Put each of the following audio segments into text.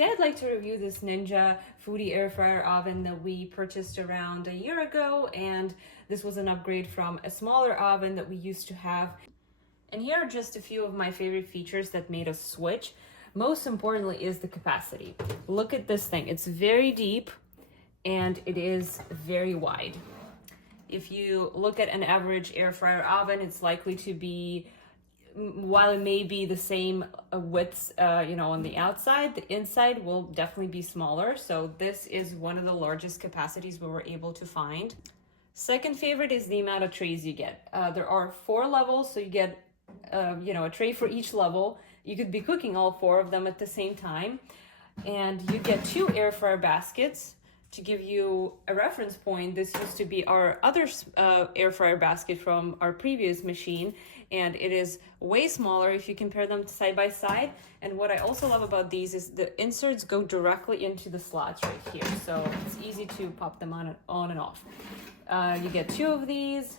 Today I'd like to review this Ninja Foodi air fryer oven that we purchased around a year ago, and this was an upgrade from a smaller oven that we used to have. And here are just a few of my favorite features that made us switch. Most importantly is the capacity. Look at this thing. It's very deep and it is very wide. If you look at an average air fryer oven, it's likely to be, while it may be the same width, on the outside, the inside will definitely be smaller. So this is one of the largest capacities we were able to find. Second favorite is the amount of trays you get. There are 4 levels, so you get a tray for each level. You could be cooking all 4 of them at the same time. And you get 2 air fryer baskets. To give you a reference point, this used to be our other air fryer basket from our previous machine, and it is way smaller if you compare them side by side. And what I also love about these is the inserts go directly into the slots right here, so it's easy to pop them on and off. You get 2 of these.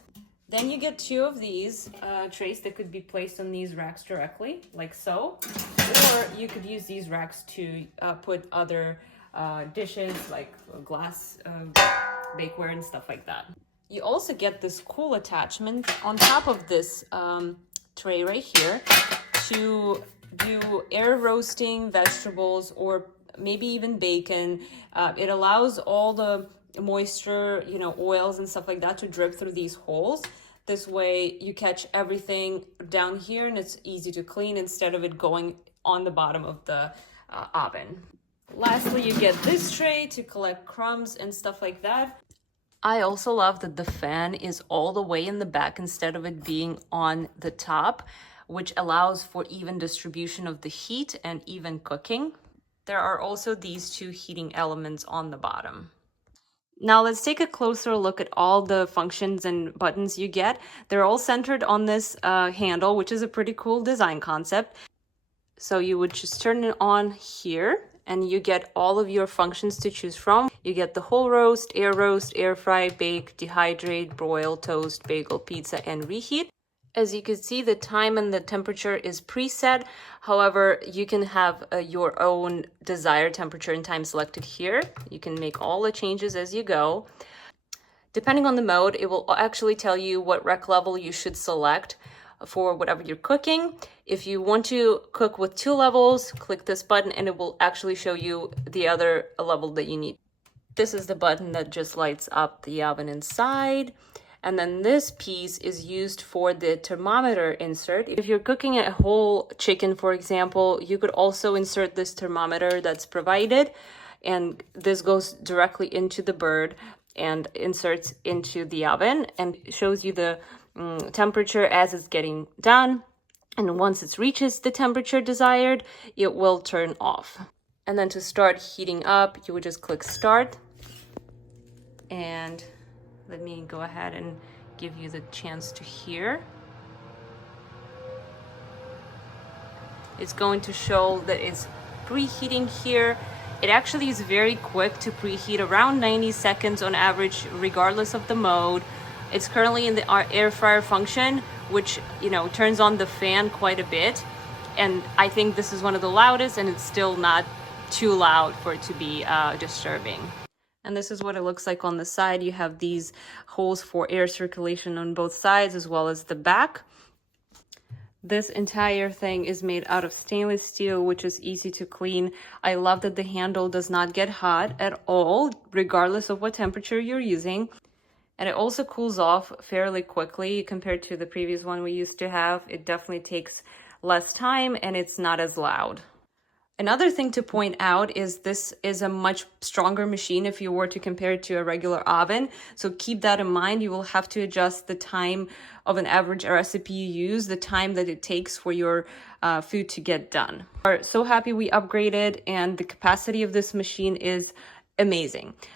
Then you get 2 of these trays that could be placed on these racks directly, like so. Or you could use these racks to put other dishes like glass bakeware and stuff like that. You also get this cool attachment on top of this tray right here to do air roasting vegetables or maybe even bacon. It allows all the moisture, oils and stuff like that to drip through these holes. This way you catch everything down here and it's easy to clean instead of it going on the bottom of the oven. Lastly, you get this tray to collect crumbs and stuff like that. I also love that the fan is all the way in the back instead of it being on the top, which allows for even distribution of the heat and even cooking. There are also these 2 heating elements on the bottom. Now let's take a closer look at all the functions and buttons you get. They're all centered on this handle, which is a pretty cool design concept. So you would just turn it on here and you get all of your functions to choose from. You get the whole roast, air fry, bake, dehydrate, broil, toast, bagel, pizza, and reheat. As you can see, the time and the temperature is preset. However, you can have your own desired temperature and time selected here. You can make all the changes as you go. Depending on the mode, it will actually tell you what rec level you should select for whatever you're cooking. If you want to cook with 2 levels, click this button and it will actually show you the other level that you need. This is the button that just lights up the oven inside. And then this piece is used for the thermometer insert. If you're cooking a whole chicken, for example, you could also insert this thermometer that's provided. And this goes directly into the bird and inserts into the oven and shows you the temperature as it's getting done. And once it reaches the temperature desired, it will turn off. And then to start heating up, you would just click start. And let me go ahead and give you the chance to hear. It's going to show that it's preheating here. It actually is very quick to preheat, around 90 seconds on average, regardless of the mode. It's currently in the air fryer function, which, turns on the fan quite a bit. And I think this is one of the loudest, and it's still not too loud for it to be disturbing. And this is what it looks like on the side. You have these holes for air circulation on both sides as well as the back. This entire thing is made out of stainless steel, which is easy to clean. I love that the handle does not get hot at all, regardless of what temperature you're using. And it also cools off fairly quickly compared to the previous one we used to have. It definitely takes less time and it's not as loud. Another thing to point out is this is a much stronger machine if you were to compare it to a regular oven. So keep that in mind. You will have to adjust the time of an average recipe you use, the time that it takes for your food to get done. We're so happy we upgraded, and the capacity of this machine is amazing.